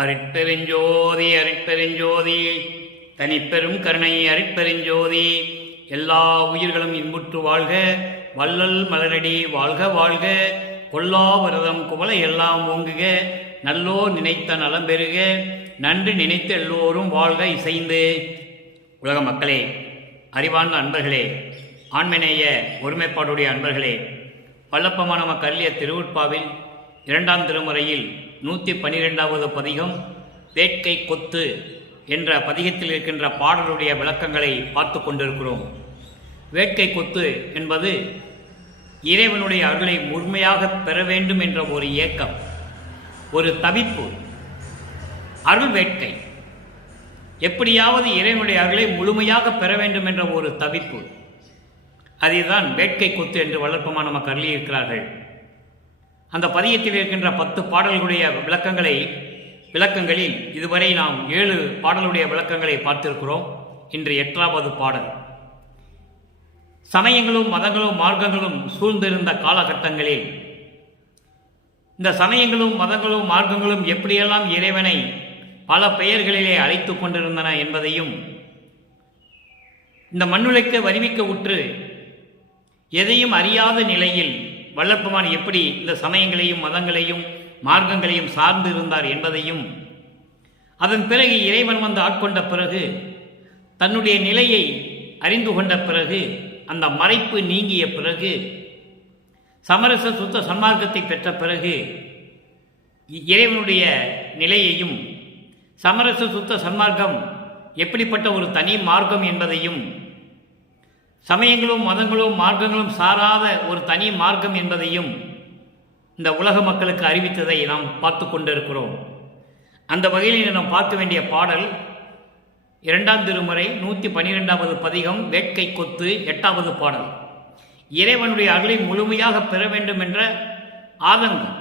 அருட்பெருஞ்சோதி அருட்பெருஞ்சோதி தனிப்பெரும் கருணை அருட்பெருஞ்சோதி. எல்லா உயிர்களும் இன்புற்று வாழ்க, வள்ளல் மலரடி வாழ்க வாழ்க. கொல்லா விரதம் குவளை எல்லாம் ஓங்குக, நல்லோர் நினைத்த நலம் பெறுக, நன்று நினைத்த எல்லோரும் வாழ்க இசைந்து. உலக மக்களே, அறிவார்ந்த அன்பர்களே, ஆண்மநேய ஒருமைப்பாடுடைய அன்பர்களே, வல்லப்பமான கல்லிய திருவுட்பாவில் 2ஆம் திருமுறையில் 112வது பதிகம் வேட்கை கொத்து என்ற பதிகத்தில் இருக்கின்ற பாடலுடைய விளக்கங்களை பார்த்து கொண்டிருக்கிறோம். வேட்கை கொத்து என்பது இறைவனுடைய அருளை முழுமையாக பெற வேண்டும் என்ற ஒரு ஏக்கம், ஒரு தவிப்பு. அருள் வேட்கை, எப்படியாவது இறைவனுடைய அருளை முழுமையாக பெற வேண்டும் என்ற ஒரு தவிப்பு, அதுதான் வேட்கை கொத்து என்று வளர்ப்பமாக நமக்கு அருளியிருக்கிறார்கள். அந்த பதியத்தில் இருக்கின்ற 10 பாடல்களுடைய விளக்கங்களில் இதுவரை நாம் 7 பாடலுடைய விளக்கங்களை பார்த்திருக்கிறோம். இன்று 8வது பாடல். சமயங்களும் மதங்களும் மார்க்கங்களும் சூழ்ந்திருந்த காலகட்டங்களில் இந்த சமயங்களும் மதங்களும் மார்க்கங்களும் எப்படியெல்லாம் இறைவனை பல பெயர்களிலே அழைத்து கொண்டிருந்தன என்பதையும், இந்த மண்ணுலைக்கு வருவிக்க உற்று எதையும் அறியாத நிலையில் வல்லப்பமான் எப்படி இந்த சமயங்களையும் மதங்களையும் மார்க்கங்களையும் சார்ந்து இருந்தார் என்பதையும், அதன் பிறகு இறைவன் வந்து ஆட்கொண்ட பிறகு தன்னுடைய நிலையை அறிந்து கொண்ட பிறகு, அந்த மறைப்பு நீங்கிய பிறகு, சமரச சுத்த சன்மார்க்கத்தை பெற்ற பிறகு இறைவனுடைய நிலையையும், சமரச சுத்த சன்மார்க்கம் எப்படிப்பட்ட ஒரு தனி மார்க்கம் என்பதையும், சமயங்களும் மதங்களும் மார்க்கங்களும் சாராத ஒரு தனி மார்க்கம் என்பதையும் இந்த உலக மக்களுக்கு அறிவித்ததை நாம் பார்த்து கொண்டிருக்கிறோம். அந்த வகையில் நாம் பார்க்க வேண்டிய பாடல் 2ஆம் திருமுறை 112வது பதிகம் வேட்கை கொத்து 8வது பாடல். இறைவனுடைய அருளை முழுமையாக பெற வேண்டும் என்ற ஆதங்கம்,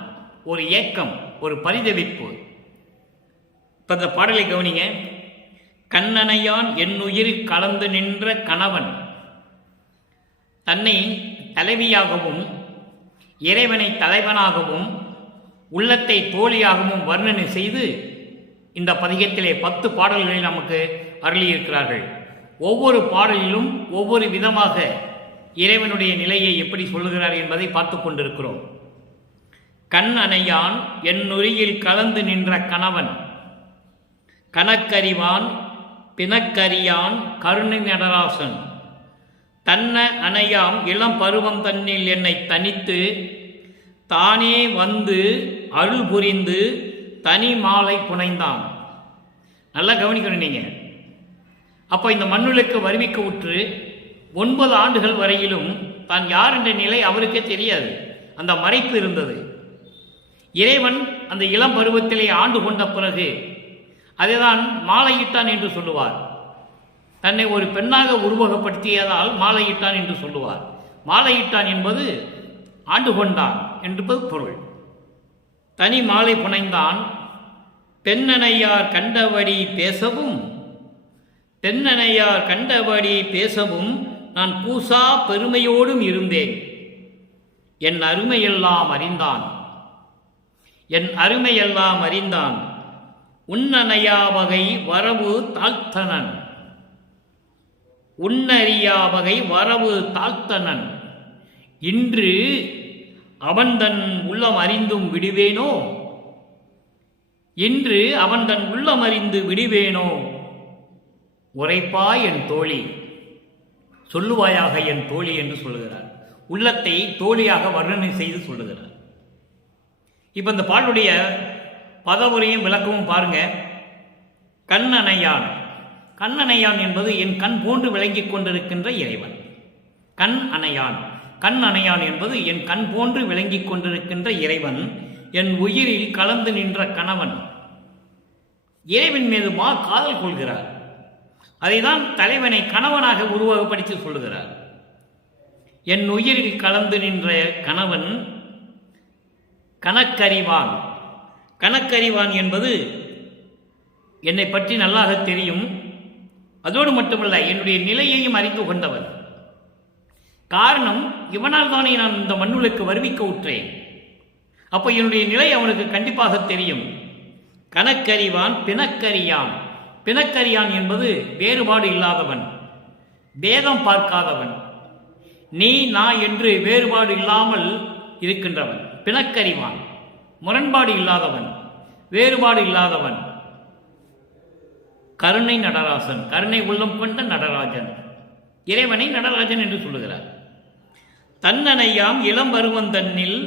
ஒரு ஏக்கம், ஒரு பரிதவிப்பு. இப்போ இந்த பாடலை கவனிங்க. கண்ணனையான் என்னுயிர் கலந்து நின்ற கணவன் தன்னை தலைவியாகவும் இறைவனை தலைவனாகவும் உள்ளத்தை தோழியாகவும் வர்ணனை செய்து இந்த பதிகத்திலே 10 பாடல்களை நமக்கு அருளியிருக்கிறார்கள். ஒவ்வொரு பாடலிலும் ஒவ்வொரு விதமாக இறைவனுடைய நிலையை எப்படி சொல்லுகிறார் என்பதை பார்த்து கொண்டிருக்கிறோம். கண் அணையான் என்னுரியில் கலந்து நின்ற கணவன், கணக்கறிவான் பிணக்கரியான் கருணை நடராசன், தன்ன அணையாம் இளம் பருவம் தன்னில் என்னை தனித்து தானே வந்து அருள் புரிந்து தனி மாலை புனைந்தான். நல்லா கவனிக்கணும் நீங்க. அப்போ இந்த மண்ணுலைக்கு வருவிக்க உற்று 9 ஆண்டுகள் வரையிலும் தான் யார் என்ற நிலை அவருக்கே தெரியாது. அந்த மறைப்பு இருந்தது. இறைவன் அந்த இளம் பருவத்திலே ஆண்டு கொண்ட பிறகு அதைதான் மாலையிட்டான் என்று சொல்லுவார். தன்னை ஒரு பெண்ணாக உருவகப்படுத்தியதால் மாலையிட்டான் என்று சொல்லுவார். மாலையிட்டான் என்பது ஆண்டு கொண்டான் என்பது பொருள். தனி மாலை புனைந்தான். பெண்ணனையார் கண்டபடி பேசவும், பெண்ணனையார் கண்டபடி பேசவும் நான் பூசா பெருமையோடும் இருந்தேன். என் அருமையெல்லாம் அறிந்தான், என் அருமையெல்லாம் அறிந்தான். உன்னனையா வகை வரவு தாழ்த்தனன், உன்னறியா வகை வரவு தாழ்த்தனன். இன்று அவன் தன் உள்ளம் அறிந்தும் விடுவேனோ, இன்று அவன் தன் உள்ளம் அறிந்து விடுவேனோ. உரைப்பாய் என் தோழி, சொல்லுவாயாக என் தோழி என்று சொல்லுகிறார். உள்ளத்தை தோழியாக வர்ணனை செய்து சொல்லுகிறார். இப்போ இந்த பாடலுடைய பதவுரையும் விளக்கமும் பாருங்க. கண்ணனையான், கண்ணனையான் என்பது என் கண் போன்று விளங்கிக் கொண்டிருக்கின்ற இறைவன். கண் அணையான், கண் அணையான் என்பது என் கண் போன்று விளங்கிக் கொண்டிருக்கின்ற இறைவன். என் உயிரில் கலந்து நின்ற கணவன், இறைவன் மீது காதல் கொள்கிறார். அதைதான் தலைவனை கணவனாக உருவகப்படுத்தி சொல்லுகிறார். என் உயிரில் கலந்து நின்ற கணவன் கணக்கறிவான். கணக்கறிவான் என்பது என்னை பற்றி நல்லாக தெரியும், அதோடு மட்டுமல்ல என்னுடைய நிலையையும் அறிந்து கொண்டவன். காரணம், இவனால் தானே நான் இந்த மண்ணுலைக்கு வருவிக்க உற்றேன். அப்போ என்னுடைய நிலை அவனுக்கு கண்டிப்பாக தெரியும். கணக்கறிவான் பிணக்கறியான். பிணக்கறியான் என்பது வேறுபாடு இல்லாதவன், பேதம் பார்க்காதவன், நீ நான் என்று வேறுபாடு இல்லாமல் இருக்கின்றவன். பிணக்கறிவான் முரண்பாடு இல்லாதவன், வேறுபாடு இல்லாதவன். கருணை நடராசன், கருணை உள்ளம் கொண்ட நடராஜன், இறைவனை நடராஜன் என்று சொல்லுகிறார். தன்னனையாம் இளம் வருவந்தன்னில்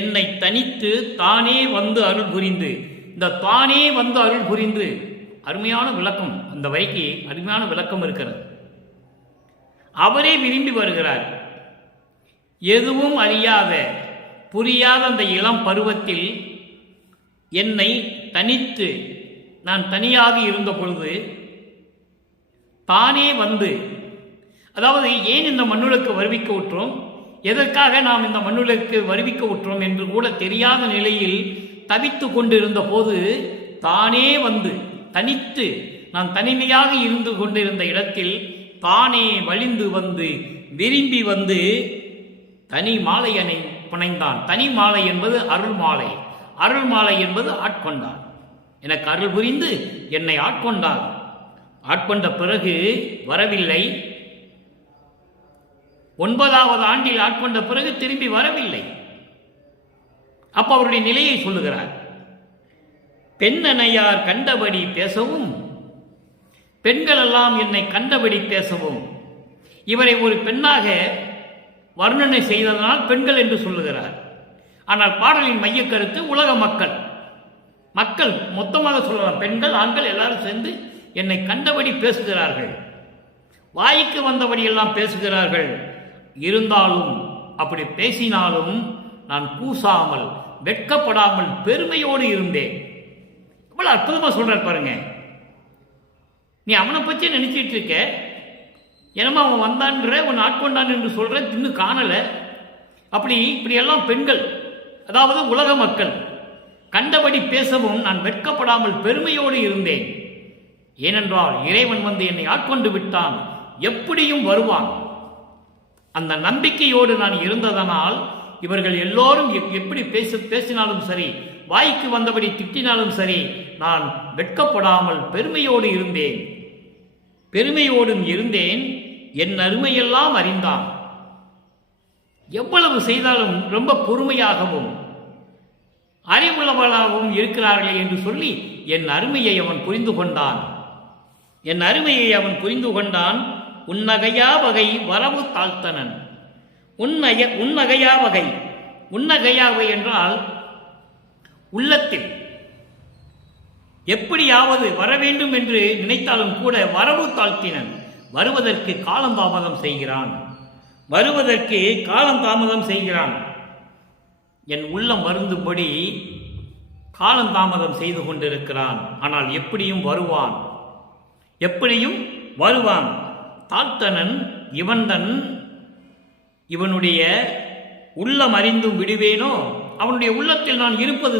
என்னை தனித்து தானே வந்து அருள் புரிந்து. இந்த தானே வந்து அருள் புரிந்து அருமையான விளக்கம், அந்த வரிக்கு அருமையான விளக்கம் இருக்கிறது. அவரே விரும்பி வருகிறார். எதுவும் அறியாத புரியாத அந்த இளம் பருவத்தில் என்னை தனித்து, நான் தனியாக இருந்த பொழுது தானே வந்து, அதாவது ஏன் இந்த மண்ணுலக்கு வருவிக்க உற்றோம், எதற்காக நாம் இந்த மண்ணுலக்கு வருவிக்க உற்றோம் என்று கூட தெரியாத நிலையில் தவித்து கொண்டிருந்த போது தானே வந்து தனித்து, நான் தனிமையாக இருந்து கொண்டிருந்த இடத்தில் தானே வழிந்து வந்து விரும்பி வந்து தனி மாலையனை புனைந்தான். தனி மாலை என்பது அருள் மாலை, அருள் மாலை என்பது ஆட்கொண்டான். எனக்கு அருள் புரிந்து என்னை ஆட்கொண்டான். ஆட்கொண்ட பிறகு வரவில்லை. 9வது ஆண்டில் ஆட்கொண்ட பிறகு திரும்பி வரவில்லை. அப்ப அவருடைய நிலையை சொல்லுகிறார். பெண்ணனையார் கண்டபடி பேசவும், பெண்கள் எல்லாம் என்னை கண்டபடி பேசவும். இவரை ஒரு பெண்ணாக வர்ணனை செய்ததனால் பெண்கள் என்று சொல்லுகிறார். ஆனால் பாடலின் மைய கருத்து உலக மக்கள், மக்கள் மொத்தமாக சொல்லலாம். பெண்கள் ஆண்கள் எல்லாரும் சேர்ந்து என்னை கண்டபடி பேசுகிறார்கள், வாய்க்கு வந்தபடி எல்லாம் பேசுகிறார்கள். இருந்தாலும் அப்படி பேசினாலும் நான் கூசாமல் வெட்கப்படாமல் பெருமையோடு இருந்தேன். இவ்வளவு அற்புதமா சொல்றார் பாருங்க. நீ அவனை பற்றி நினைச்சிட்டு இருக்க, என்னமா அவன் வந்தான்ற, உன் ஆட்கொண்டான் என்று சொல்ற, இன்னும் காணல. இப்படி எல்லாம் பெண்கள், அதாவது உலக மக்கள் கண்டபடி பேசவும் நான் வெட்கப்படாமல் பெருமையோடு இருந்தேன். ஏனென்றால் இறைவன் வந்து என்னை ஆட்கொண்டு விட்டான், எப்படியும் வருவான். அந்த நம்பிக்கையோடு நான் இருந்ததனால் இவர்கள் எல்லோரும் எப்படி பேசினாலும் சரி, வாய்க்கு வந்தபடி திட்டினாலும் சரி, நான் வெட்கப்படாமல் பெருமையோடு இருந்தேன். பெருமையோடும் இருந்தேன். என் அருமையெல்லாம் அறிந்தான். எவ்வளவு செய்தாலும் ரொம்ப பொறுமையாகவும் அறிவுள்ளவளாகவும் இருக்கிறார்களே என்று சொல்லி என் அருமையை அவன் புரிந்து கொண்டான். என் அருமையை அவன் புரிந்து கொண்டான். உன்னகையா வகை வரவு தாழ்த்தனன். உன்னகையா வகை, உன்னகையா வகை என்றால் உள்ளத்தில் எப்படியாவது வர வேண்டும் என்று நினைத்தாலும் கூட வரவு தாழ்த்தினன். வருவதற்கு காலந்தாமதம் செய்கிறான், வருவதற்கு காலந்தாமதம் செய்கிறான். என் உள்ளம் வருந்தும்படி காலந்தாமதம் செய்து கொண்டிருக்கிறான். ஆனால் எப்படியும் வருவான், எப்படியும் வருவான். தாழ்த்தனன் இவன்தன், இவனுடைய உள்ளம் அறிந்தும் விடுவேனோ, அவனுடைய உள்ளத்தில் நான் இருப்பது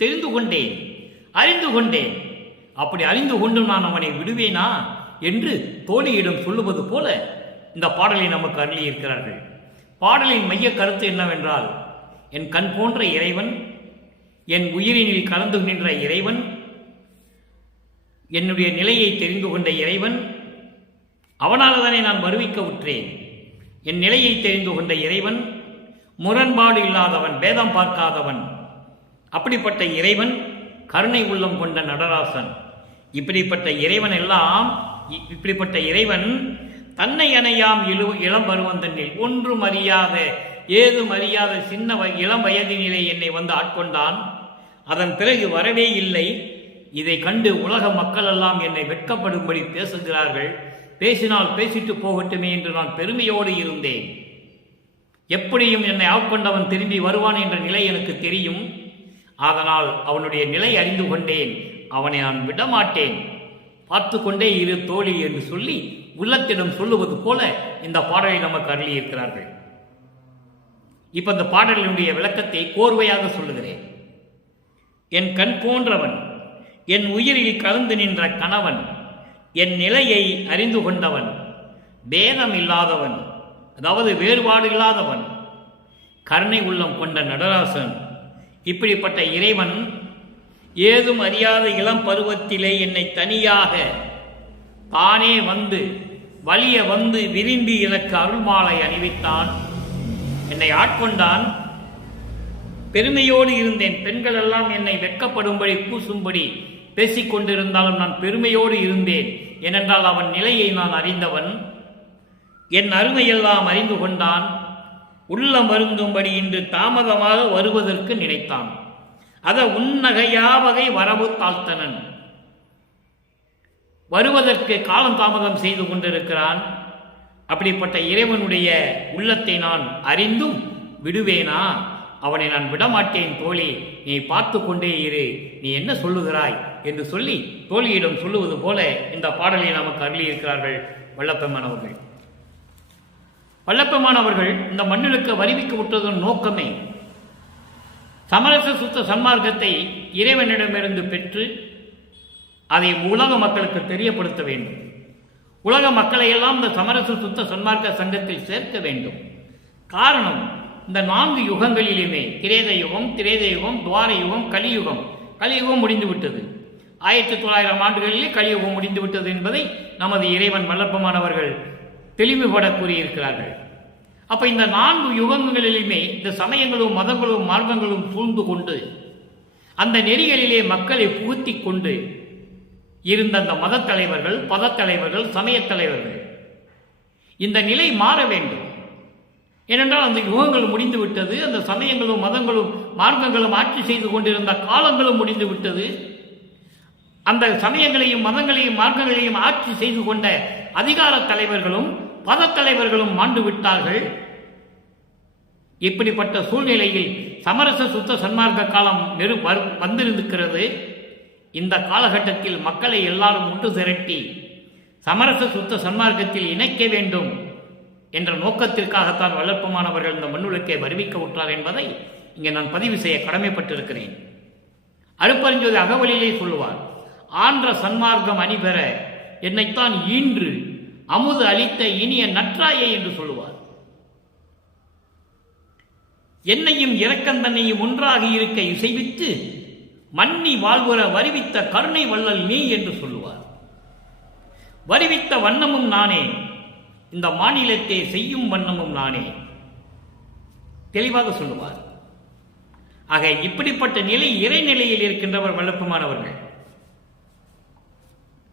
தெரிந்து கொண்டேன், அறிந்து கொண்டேன். அப்படி அறிந்து கொண்டு நான் அவனை விடுவேனா என்று தோழியிடம் சொல்லுவது போல இந்த பாடலை நமக்கு அருளி இருக்கிறார்கள். பாடலின் மைய கருத்து என்னவென்றால், என் கண் போன்ற இறைவன், என் உயிரினில் கலந்து நின்ற இறைவன், என்னுடைய நிலையை தெரிந்து கொண்ட இறைவன், அவனால் தானே நான் வருவிக்க உற்றேன். என் நிலையை தெரிந்து கொண்ட இறைவன் முரண்பாடு இல்லாதவன், பேதம் பார்க்காதவன். அப்படிப்பட்ட இறைவன் கருணை உள்ளம் கொண்ட நடராசன். இப்படிப்பட்ட இறைவன் தன்னை அணையாம் இளம் பருவந்தனில் ஒன்றும் அறியாத, ஏதும் அறியாத சின்ன இளம் வயதினிலே என்னை வந்து ஆட்கொண்டான். அதன் பிறகு வரவே இல்லை. இதை கண்டு உலக மக்கள் எல்லாம் என்னை வெட்கப்படும்படி பேசுகிறார்கள். பேசினால் பேசிட்டு போகட்டுமே என்று நான் பெருமையோடு இருந்தேன். எப்படியும் என்னை ஆட்கொண்டவன் திரும்பி வருவான் என்ற நிலை எனக்கு தெரியும். அதனால் அவனுடைய நிலை அறிந்து கொண்டேன். அவனை நான் விடமாட்டேன், பார்த்து கொண்டே இரு தோழி என்று சொல்லி உள்ளத்திடம் சொல்லுவது போல இந்த பாடலை நமக்கு அருளி இருக்கிறார்கள். இப்ப இந்த பாடலினுடைய விளக்கத்தை கோர்வையாக சொல்லுகிறேன். என் கண் போன்றவன், என் உயிரில் கலந்து நின்ற கணவன், என் நிலையை அறிந்து கொண்டவன், பேதம் இல்லாதவன், அதாவது வேறுபாடு ஏதும் அறியாத இளம் பருவத்திலே என்னை தனியாக தானே வந்து வலிய வந்து விரும்பி எனக்கு அருள்மாலை அணிவித்தான், என்னை ஆட்கொண்டான். பெருமையோடு இருந்தேன். பெண்கள் எல்லாம் என்னை வெட்கப்படும்படி பூசும்படி பேசிக் கொண்டிருந்தாலும் நான் பெருமையோடு இருந்தேன். ஏனென்றால் அவன் நிலையை நான் அறிந்தவன். என் அருமையெல்லாம் அறிந்து கொண்டான். உள்ளம் வருந்தும்படி இன்று தாமதமாக வருவதற்கு நினைத்தான். அத உன்னகையாவகை வரவு தாழ்த்தனன். வருவதற்கு காலம் தாமதம் செய்து கொண்டிருக்கிறான். அப்படிப்பட்ட இறைவனுடைய உள்ளத்தை நான் அறிந்தும் விடுவேனா? அவனை நான் விடமாட்டேன் தோழி, நீ பார்த்து கொண்டே இரு, நீ என்ன சொல்லுகிறாய் என்று சொல்லி தோழியிடம் சொல்லுவது போல இந்த பாடலை நமக்கு அருளியிருக்கிறார்கள் வல்லப்பெருமானவர்கள். வல்லப்பெருமானவர்கள் இந்த மண்ணிலுக்கு வருவிக்க விட்டதன் நோக்கமே சமரச சுத்த சன்மார்க்கத்தை இறைவனிடமிருந்து பெற்று அதை உலக மக்களுக்கு தெரியப்படுத்த வேண்டும். உலக மக்களை எல்லாம் இந்த சமரச சுத்த சன்மார்க்க சங்கத்தில் சேர்க்க வேண்டும். காரணம், இந்த 4 யுகங்களிலுமே திரேத யுகம், திரேத யுகம், துவார யுகம், கலியுகம். கலியுகம் முடிந்துவிட்டது. 1900 ஆண்டுகளிலே கலியுகம் முடிந்துவிட்டது என்பதை நமது இறைவன் வல்லப்பெருமானவர்கள் தெளிவுபட கூறியிருக்கிறார்கள். அப்ப இந்த 4 யுகங்களிலுமே இந்த சமயங்களும் மதங்களும் மார்க்கங்களும் சூழ்ந்து கொண்டு அந்த நெறிகளிலே மக்களை புகுத்தி கொண்டு இருந்த அந்த மத தலைவர்கள், பதத்தலைவர்கள், சமயத் தலைவர்கள், இந்த நிலை மாற வேண்டும். ஏனென்றால் அந்த யுகங்கள் முடிந்து விட்டது. அந்த சமயங்களும் மதங்களும் மார்க்கங்களும் ஆட்சி செய்து கொண்டிருந்த காலங்களும் முடிந்து விட்டது. அந்த சமயங்களையும் மதங்களையும் மார்க்கங்களையும் ஆட்சி செய்து கொண்ட அதிகார தலைவர்களும் பதத்தலைவர்களும் மாண்டு விட்டார்கள். இப்படிப்பட்ட சூழ்நிலையில் சமரச சுத்த சன்மார்க்க காலம் வந்திருக்கிறது. இந்த காலகட்டத்தில் மக்களை எல்லாரும் ஒன்று திரட்டி சமரச சுத்த சன்மார்க்கத்தில் இணைக்க வேண்டும் என்ற நோக்கத்திற்காகத்தான் வல்லப்பெருமானவர்கள் இந்த மண்ணுலக்கை வருவிக்க விட்டார் என்பதை இங்கே நான் பதிவு செய்ய கடமைப்பட்டிருக்கிறேன். அருட்பெருஞ்சோதி அகவலிலே சொல்லுவார், ஆன்ற சன்மார்க்கம் அணிபெற என்னைத்தான் ஈன்று அமுது அளித்த இனிய நற்றாயை என்று சொல்லுவார். என்னையும் இரக்கந்தன்னையும் ஒன்றாக இருக்க இசைவித்து மன்னி வாழ்வுற வருவித்த கருணை வள்ளல் நீ என்று சொல்லுவார். வருவித்த வண்ணமும் நானே, இந்த மாநிலத்தை செய்யும் வண்ணமும் நானே, தெளிவாக சொல்லுவார். ஆக இப்படிப்பட்ட நிலை இறைநிலையில் இருக்கின்றவர் வல்லப்பெருமானவர்கள்.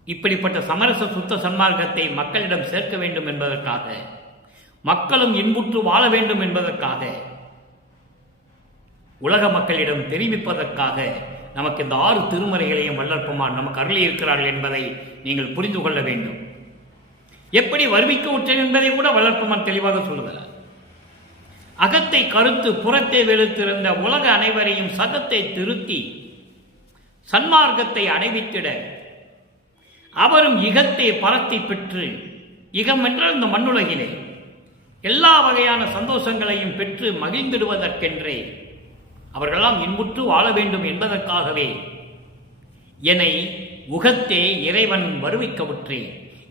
இப்படிப்பட்ட சமரச சுத்த சன்மார்க்கத்தை மக்களிடம் சேர்க்க வேண்டும் என்பதற்காக, மக்களும் இன்புற்று வாழ வேண்டும் என்பதற்காக, உலக மக்களிடம் தெரிவிப்பதற்காக நமக்கு இந்த 6 திருமறைகளையும் வல்லற்பெருமான் நமக்கு அருளி இருக்கிறார்கள் என்பதை நீங்கள் புரிந்து கொள்ள வேண்டும். எப்படி வருவிக்க உற்றேன் என்பதை கூட வல்லற்பெருமான் தெளிவாக சொல்லுகிறார். அகத்தை கருத்து புறத்தை வெளுத்திருந்த உலக அனைவரையும் சகத்தை திருத்தி சன்மார்க்கத்தை அடைவித்திட அவரும் இகத்தை பரத்தி பெற்று, இகம் என்றால் இந்த மண்ணுலகிலே எல்லா வகையான சந்தோஷங்களையும் பெற்று மகிழ்ந்திடுவதற்கென்றே அவர்களெல்லாம் இன்புற்று வாழ வேண்டும் என்பதற்காகவே என்னை உகத்தே இறைவன் வருவிக்க விற்றேன்.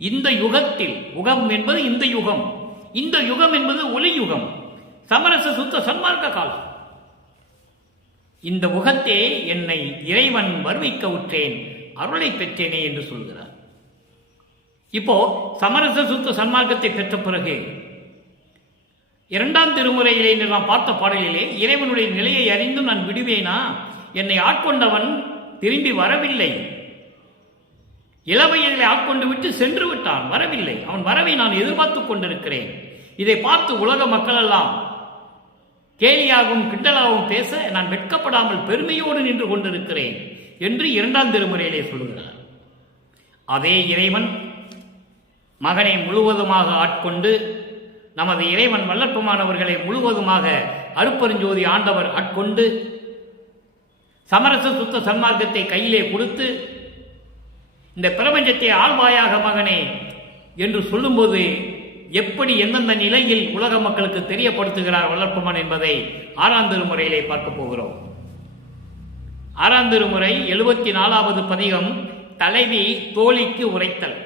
இந்த யுகத்தில், உகம் என்பது இந்த யுகம், இந்த யுகம் என்பது ஒளி யுகம், சமரச சுத்த சன்மார்க்க காலம். இந்த உகத்தே என்னை இறைவன் வருவிக்க விற்றேன், அருளை பெற்றேனே என்று சொல்கிறார். இப்போ சமரச சுத்த சன்மார்க்கத்தை பெற்ற பிறகு 2ஆம் திருமுறையிலே நாம் பார்த்த பாடலிலே இறைவனுடைய நிலையை அறிந்து நான் விடுவேனா, என்னை ஆட்கொண்டவன் திரும்பி வரவில்லை, இளவயதிலே ஆட்கொண்டு விட்டு சென்று விட்டான், வரவில்லை, அவன் வரவை நான் எதிர்பார்த்து கொண்டிருக்கிறேன். இதை பார்த்து உலக மக்கள் எல்லாம் கேலியாகவும் கிண்டலாகவும் பேச நான் வெட்கப்படாமல் பெருமையோடு நின்று கொண்டிருக்கிறேன் என்று 2ஆம் திருமுறையிலே சொல்கிறார். அதே இறைவன் மகனை முழுவதுமாக ஆட்கொண்டு, நமது இறைவன் வல்லற்பெருமானவர்களை முழுவதுமாக அருட்பெருஞ்சோதி ஆண்டவர் ஆட்கொண்டு சமரச சுத்த சன்மார்க்கத்தை கையிலே கொடுத்து இந்த பிரபஞ்சத்தை ஆள்வாயாக மகனே என்று சொல்லும்போது எப்படி எந்தெந்த நிலையில் உலக மக்களுக்கு தெரியப்படுத்துகிறார் வல்லற்பெருமான் என்பதை 6ஆம் திருமுறையிலே பார்க்க போகிறோம். 6ஆம் திருமுறை 74வது பதிகம், தலைவி தோழிக்கு உரைத்தல்.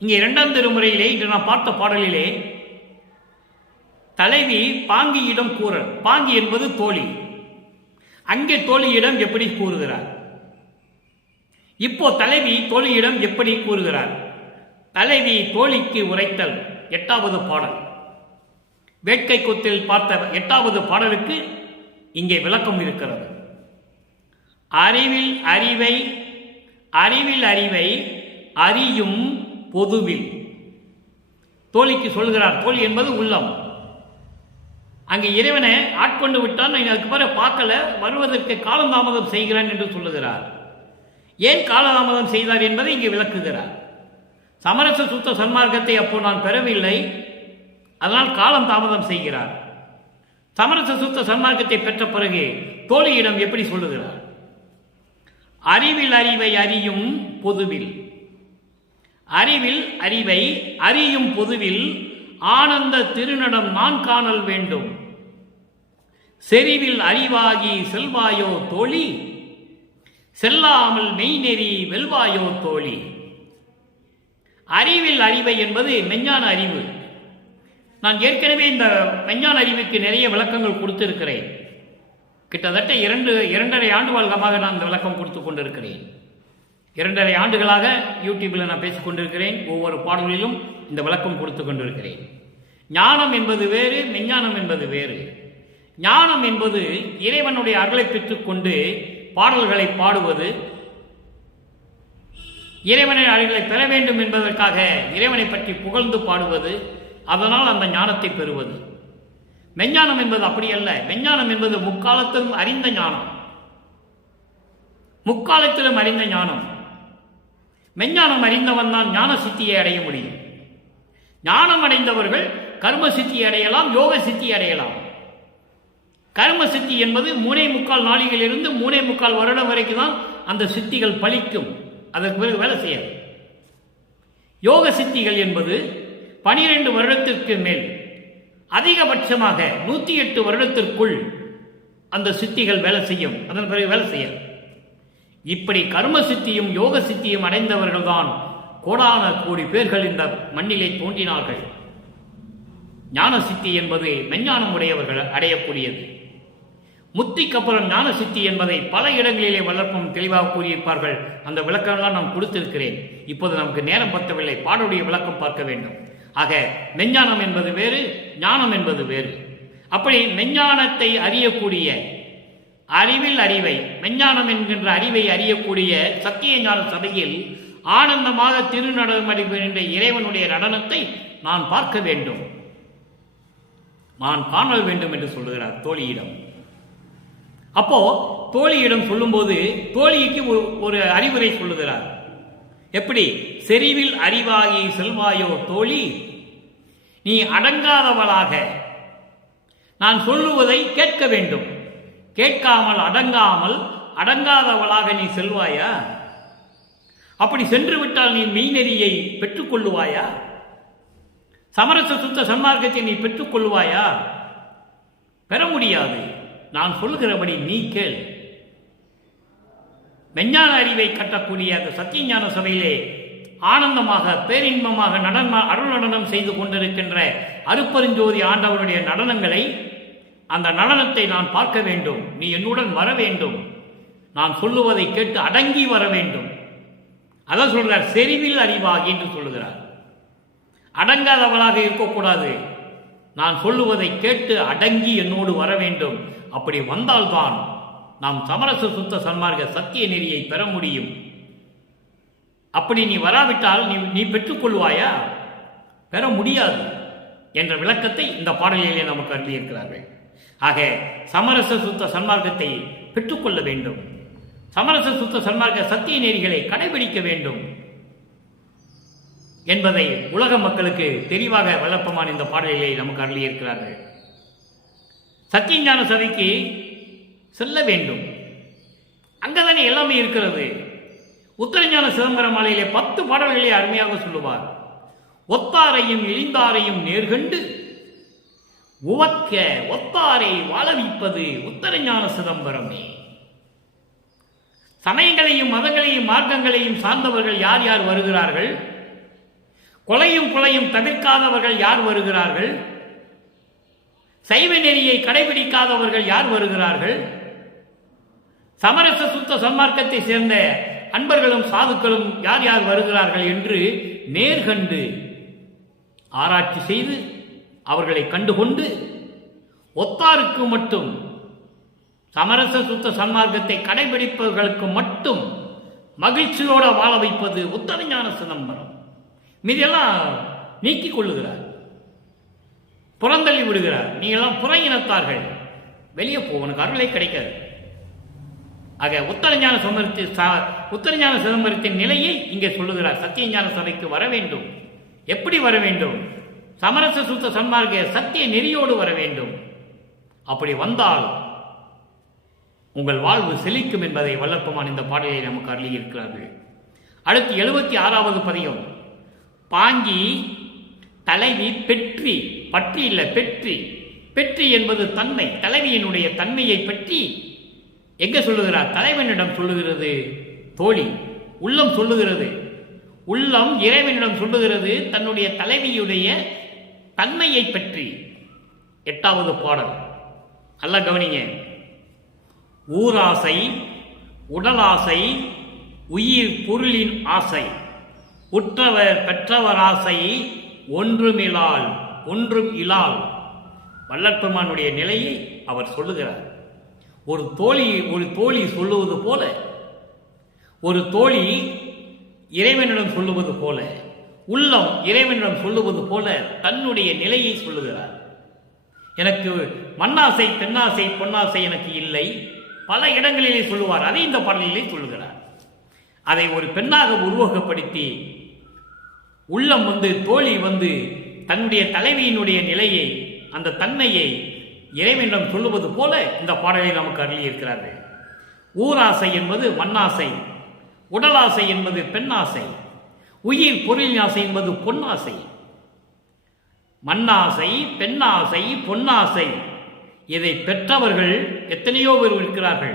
இங்கே 2ஆம் திருமுறையிலே இன்று நாம் பார்த்த பாடலிலே தலைவி பாங்கியிடம் கூறல். பாங்கி என்பது தோழி. அங்கே தோழியிடம் எப்படி கூறுகிறார்? இப்போ தலைவி தோழியிடம் எப்படி கூறுகிறார்? தலைவி தோழிக்கு உரைத்தல் 8வது பாடல். வேட்கை குத்தில் பார்த்த 8வது பாடலுக்கு இங்கே விளக்கம் இருக்கிறது. அறிவில் அறிவை அறியும் பொதுவில். தோழிக்கு சொல்கிறார். தோழி என்பது உள்ளம். அங்கே இறைவனை ஆட்கொண்டு விட்டான், நான் அதுக்கு பிறகு பார்க்கல, வருவதற்கு காலதாமதம் செய்கிறேன் என்று சொல்லுகிறார். ஏன் காலதாமதம் செய்தார் என்பதை இங்கே விளக்குகிறார். சமரச சுத்த சன்மார்க்கத்தை அப்போ நான் பெறவில்லை, அதனால் காலம் தாமதம் செய்கிறார். சமரச சுத்த சன்மார்க்கத்தை பெற்ற பிறகு தோழியிடம் எப்படி சொல்லுகிறார்? அறிவில் அறிவை அறியும் பொதுவில். அறிவில் அறிவை அறியும் பொதுவில் ஆனந்த திருநடம் நான் காணல் வேண்டும். செறிவில் அறிவாகி செல்வாயோ தோழி, செல்லாமல் மெய்நெறி வெல்வாயோ தோழி. அறிவில் அறிவை என்பது மெஞ்ஞான அறிவு. நான் ஏற்கனவே இந்த மெஞ்ஞான அறிவுக்கு நிறைய விளக்கங்கள் கொடுத்திருக்கிறேன். கிட்டத்தட்ட 2.5 ஆண்டு காலமாக நான் இந்த விளக்கம் கொடுத்து கொண்டிருக்கிறேன். 2.5 ஆண்டுகளாக யூடியூப்பில் நான் பேசிக் கொண்டிருக்கிறேன். ஒவ்வொரு பாடல்களிலும் இந்த விளக்கம் கொடுத்து கொண்டிருக்கிறேன். ஞானம் என்பது வேறு, மெஞ்ஞானம் என்பது வேறு. ஞானம் என்பது இறைவனுடைய அருளை பெற்றுக்கொண்டு பாடல்களை பாடுவது, இறைவனை அருளை பெற வேண்டும் என்பதற்காக இறைவனை பற்றி புகழ்ந்து பாடுவது, அதனால் அந்த ஞானத்தை பெறுவது. மெஞ்ஞானம் என்பது அப்படி அல்ல. மெஞ்ஞானம் என்பது முக்காலத்திலும் அறிந்த ஞானம். முக்காலத்திலும் அறிந்த ஞானம். மெஞ்ஞானம் அறிந்தவன் தான் ஞான சித்தியை அடைய முடியும். ஞானம் அடைந்தவர்கள் கர்ம சித்தியை அடையலாம், யோக சித்தியை அடையலாம். கர்ம சித்தி என்பது 3.25 நாளிகளிலிருந்து 3.25 வருடம் வரைக்கும் தான் அந்த சித்திகள் பலிக்கும். அதற்கு பிறகு வேலை செய்யாது. யோக சித்திகள் என்பது 12 வருடத்திற்கு மேல், அதிகபட்சமாக 108 வருடத்திற்குள் அந்த சித்திகள் வேலை செய்யும். அதன் பிறகு வேலை செய்யாது. இப்படி கர்ம சித்தியும் யோக சித்தியும் அடைந்தவர்கள் தான் கோடான கோடி பேர்கள் இந்த மண்ணிலே தோன்றினார்கள். ஞான சித்தி என்பது மெஞ்ஞானம் உடையவர்கள் அடையக்கூடியது. முத்திக்கு அப்புறம் ஞான சித்தி என்பதை பல இடங்களிலே வளர்ப்பும் தெளிவாக கூறியிருப்பார்கள். அந்த விளக்கம்லாம் நான் கொடுத்திருக்கிறேன். இப்போது நமக்கு நேரம் பத்தவில்லை, பாடலுடைய விளக்கம் பார்க்க வேண்டும். ஆக மெஞ்ஞானம் என்பது வேறு, ஞானம் என்பது வேறு. அப்படி மெஞ்ஞானத்தை அறியக்கூடிய, அறிவில் அறிவை, மெஞ்ஞானம் என்கின்ற அறிவை அறியக்கூடிய சத்திய ஞான சபையில் ஆனந்தமாக திருநடனம் அடிக்கின்ற இறைவனுடைய நடனத்தை நான் பார்க்க வேண்டும், நான் காணல் வேண்டும் என்று சொல்லுகிறார் தோழியிடம். அப்போ தோழியிடம் சொல்லும்போது தோழிக்கு ஒரு அறிவுரை சொல்லுகிறார். எப்படி? செறிவில் அறிவாகி செல்வாயோ தோழி, நீ அடங்காதவளாக நான் சொல்லுவதை கேட்க வேண்டும். கேட்காமல் அடங்காதவளாக நீ செல்வாயா? அப்படி சென்று விட்டால் நீ மெய்நெறியை பெற்றுக்கொள்ளுவாயா? சமரச சுத்த சன்மார்க்கத்தை நீ பெற்றுக்கொள்வாயா? பெற முடியாது. நான் சொல்லுகிறபடி நீ கேள். மெஞ்ஞான அறிவை கட்டக்கூடிய அந்த சத்தியஞான சபையிலே ஆனந்தமாக பேரின்பமாக அருள் நடனம் செய்து கொண்டிருக்கின்ற அருப்பெருஞ்சோதி ஆண்டவருடைய நடனங்களை, அந்த நடனத்தை நான் பார்க்க வேண்டும். நீ என்னுடன் வர வேண்டும். நான் சொல்லுவதை கேட்டு அடங்கி வர வேண்டும். அதான் சொல்கிறார், செறிவில் அறிவாகி என்று சொல்லுகிறார். அடங்காதவளாக இருக்கக்கூடாது. நான் சொல்லுவதை கேட்டு அடங்கி என்னோடு வர வேண்டும். அப்படி வந்தால்தான் நாம் சமரச சுத்த சன்மார்க்க சத்திய நெறியை பெற முடியும். அப்படி நீ வராவிட்டால் நீ பெற்றுக்கொள்வாயா? பெற முடியாது என்ற விளக்கத்தை இந்த பாடலிலே நமக்கு அருளியிருக்கிறார்கள். ஆக சமரச சுத்த சன்மார்க்கத்தை பெற்றுக்கொள்ள வேண்டும். சமரச சுத்த சன்மார்க்க சத்திய நெறிகளை கடைபிடிக்க வேண்டும் என்பதை உலக மக்களுக்கு தெளிவாக விளப்பமான இந்த பாடலிலே நமக்கு அருளியிருக்கிறார்கள். சத்தியஞான சபைக்கு செல்ல வேண்டும். அங்கதானே எல்லாமே இருக்கிறது. உத்தரஞான சிதம்பர மாலையிலே 10 பாடல்களை அருமையாக சொல்லுவார். ஒத்தாரையும் இழிந்தாரையும் நேர்கண்டு உவக்க ஒத்தாரை வாழவிப்பது உத்தரஞான சிதம்பரமே. சமயங்களையும் மதங்களையும் மார்க்கங்களையும் சார்ந்தவர்கள் யார் யார் வருகிறார்கள்? கொலையும் கொலையும் தவிர்க்காதவர்கள் யார் வருகிறார்கள்? சைவ நெறியை கடைபிடிக்காதவர்கள் யார் வருகிறார்கள்? சமரச சுத்த சன்மார்க்கத்தை சேர்ந்த அன்பர்களும் சாதுக்களும் யார் யார் வருகிறார்கள் என்று நேர்கண்டு ஆராய்ச்சி செய்து அவர்களை கண்டுகொண்டு ஒத்தாருக்கு மட்டும் சமரச சுத்த சன்மார்க்கத்தை கடைபிடிப்பவர்களுக்கு மட்டும் மகிழ்ச்சியோட வாழ வைப்பது உத்தரஞான சிதம்பரம். மீதெல்லாம் நீக்கிக் கொள்ளுகிறார், புறந்தள்ளி விடுகிறார். நீங்கள்லாம் புற இனத்தார்கள், வெளியே போவனுக்கு அருளே கிடைக்காது. ஆக உத்தரஞான சிதம்பரத்தின் நிலையை இங்கே சொல்லுகிறார். சத்தியஞான சபைக்கு வர வேண்டும். எப்படி வர வேண்டும்? சமரச சுத்த சன்மார்க்க சத்திய நெறியோடு வர வேண்டும். அப்படி வந்தால் உங்கள் வாழ்வு செழிக்கும் என்பதை வல்லற்பமான் இந்த பாடலை நமக்கு அருளி இருக்கிறார்கள். அடுத்து 76வது பதியம். பாங்கி தலைவி பெற்றி, பற்றி இல்லை பெற்றி. பெற்றி என்பது தன்மை, தலைவியினுடைய தன்மையை பற்றி எங்க சொல்லுகிறார்? தலைவனிடம் சொல்லுகிறது தோழி. உள்ளம் சொல்லுகிறது, உள்ளம் இறைவனிடம் சொல்லுகிறது தன்னுடைய தலைவியுடைய தன்மையை பற்றி. 8வது பாடல் நல்லா கவனிங்க. ஊராசை, உடலாசை, உயிர் பொருளின் ஆசை, உற்றவர் பெற்றவர் ஆசை, ஒன்றுமிலால் ஒன்றும் இலால். வல்லற்பெருமானுடைய நிலையை அவர் சொல்லுகிறார். ஒரு தோழி சொல்லுவது போல, ஒரு தோழி இறைவனிடம் சொல்லுவது போல, உள்ளம் இறைவனிடம் சொல்லுவது போல தன்னுடைய நிலையை சொல்லுகிறார். எனக்கு மண்ணாசை, பெண்ணாசை, பொன்னாசை எனக்கு இல்லை. பல இடங்களிலே சொல்லுவார். அதை இந்த பாடலிலே சொல்லுகிறார். அதை ஒரு பெண்ணாக உருவகப்படுத்தி உள்ளம் தோழி தன்னுடைய தலைவியினுடைய நிலையை, அந்த தன்மையை இறைவனிடம் சொல்லுவது போல இந்த பாடலை நமக்கு அருளி இருக்கிறார்கள். ஊராசை என்பது மண்ணாசை, உடலாசை என்பது பெண்ணாசை, உயிர் பொருளின் ஆசை என்பது பொன்னாசை. மண்ணாசை, பெண்ணாசை, பொன்னாசை இதை பெற்றவர்கள் எத்தனையோ பேர் இருக்கிறார்கள்.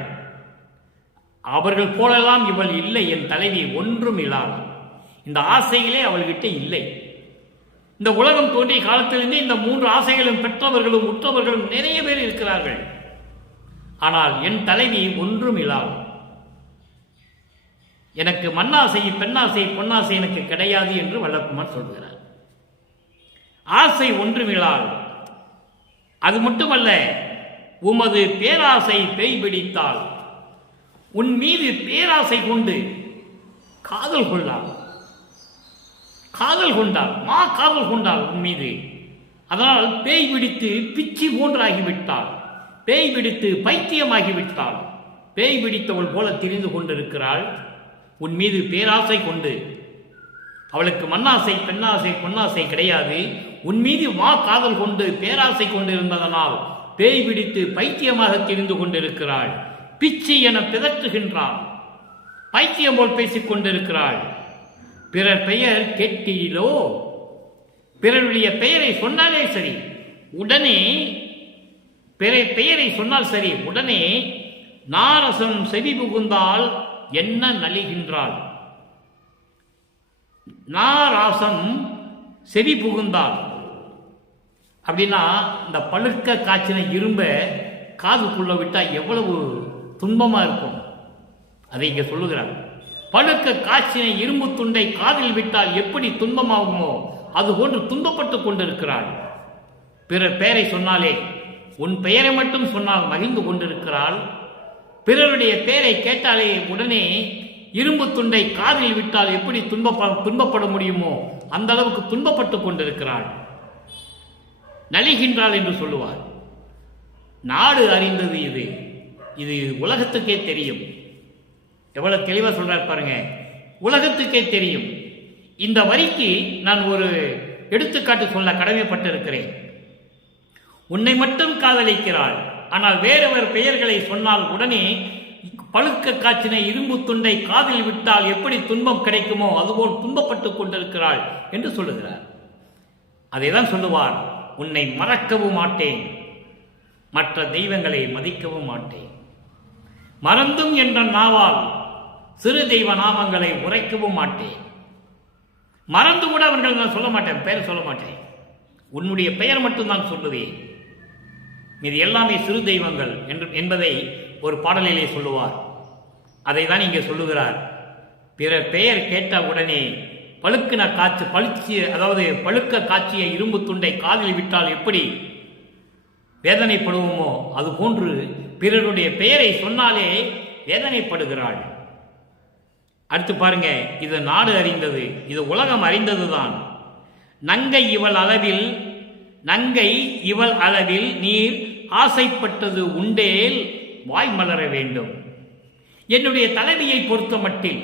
அவர்கள் போலெல்லாம் இவள் இல்லை. என் தலைவி ஒன்றும் இல்லாத இந்த ஆசைகளே அவள்கிட்ட இல்லை. இந்த உலகம் தோன்றிய காலத்திலிருந்தே இந்த 3 ஆசைகளும் பெற்றவர்களும் உற்றவர்களும் நிறைய பேர் இருக்கிறார்கள். ஆனால் என் தலைவி ஒன்றும் இல்லாத, எனக்கு மண்ணாசை, பெண்ணாசை, பொன்னாசை எனக்கு கிடையாது என்று வல்லற்பெருமான் சொல்கிறார். ஆசை ஒன்றுமில்லால். அது மட்டுமல்ல, உமது பேராசை பேய் பிடித்தால், உன் மீது பேராசை கொண்டு காதல் கொண்டாள், காதல் கொண்டாள் உன் மீது. அதனால் பேய் பிடித்து பிச்சி போன்றாகிவிட்டாள், பேய் பிடித்து பைத்தியமாகிவிட்டாள். பேய் பிடித்தவள் போல திரிந்து கொண்டிருக்கிறாள். உன் மீது பேராசை கொண்டு, அவளுக்கு மண்ணாசை, பெண்ணாசை, பொன்னாசை கிடையாது. உன் மீது காதல் கொண்டு பேராசை கொண்டு இருந்ததனால் பேய் பிடித்து பைத்தியமாக திரிந்து கொண்டிருக்கிறாள். பிச்சி என பிதற்றுகின்றாள், பைத்தியம் போல் பேசிக் கொண்டிருக்கிறாள். பிறர் பெயர் கேட்டீலோ, பிறருடைய பெயரை சொன்னாலே சரி, உடனே பிறர் பெயரை சொன்னால் சரி, உடனே நாரசம் செவி புகுந்தால் என்ன நலிகின்றாள். நாராசம் செவி புகுந்தால் அப்படின்னா, இந்த பழுக்க காய்ச்சின இரும்ப காதுக்குள்ள விட்டா எவ்வளவு துன்பமா இருக்கும், அதை இங்க சொல்லுகிறார். பழுக்க காய்ச்சின இரும்பு துண்டை காதில் விட்டால் எப்படி துன்பமாகுமோ அதுபோன்று துன்பப்பட்டு கொண்டிருக்கிறாள். பிறர் பெயரை சொன்னாலே, உன் பெயரை மட்டும் சொன்னால் மகிழ்ந்து கொண்டிருக்கிறாள். பிறருடைய பெயரை கேட்டாலே உடனே இரும்பு துண்டை காதில் விட்டால் எப்படி துன்பப்பட முடியுமோ அந்த அளவுக்கு துன்பப்பட்டு கொண்டிருக்கிறாள். நலிகின்றாள் என்று சொல்லுவார். நாடு அறிந்தது இது, இது உலகத்துக்கே தெரியும். எவ்வளவு தெளிவா சொல்றார் பாருங்க, உலகத்துக்கே தெரியும். இந்த வரிக்கு நான் ஒரு எடுத்துக்காட்டு சொல்ல கடமைப்பட்டிருக்கிறேன். உன்னை மட்டும் காதலிக்கிறாள், ஆனால் வேறவர் பெயர்களை சொன்னால் உடனே பழுக்க காய்ச்சின இரும்பு துண்டை காதில் விட்டால் எப்படி துன்பம் கிடைக்குமோ அதுபோல் துன்பப்பட்டு கொண்டிருக்கிறாள் என்று சொல்லுகிறார். அதைதான் சொல்லுவார், உன்னை மறக்கவும் மாட்டேன், மற்ற தெய்வங்களை மதிக்கவும் மாட்டேன். மறந்தும் என்ற நாவால் சிறு தெய்வ நாமங்களை உரைக்கவும் மாட்டேன். மறந்து கூட அவர்கள் நான் சொல்ல மாட்டேன், பெயர் சொல்ல மாட்டேன். உன்னுடைய பெயர் மட்டும் நான் சொல்லுவேன். இது எல்லாமே சிறு தெய்வங்கள் என்பதை ஒரு பாடலிலே சொல்லுவார். அதை தான் இங்கே சொல்லுகிறார். பிறர் பெயர் கேட்ட உடனே பழுக்கின காய்ச்சி பளிச்சு, அதாவது பழுக்க காய்ச்சிய இரும்பு துண்டை காதில் விட்டால் எப்படி வேதனைப்படுவோமோ அதுபோன்று பிறருடைய பெயரை சொன்னாலே வேதனைப்படுகிறாள். அடுத்து பாருங்க, இது நாடு அறிந்தது, இது உலகம் அறிந்ததுதான். நங்கை இவள் அளவில் நீர் ஆசைப்பட்டது உண்டேல் வாய் மலர வேண்டும். என்னுடைய தலைவியை பொறுத்த மட்டில்,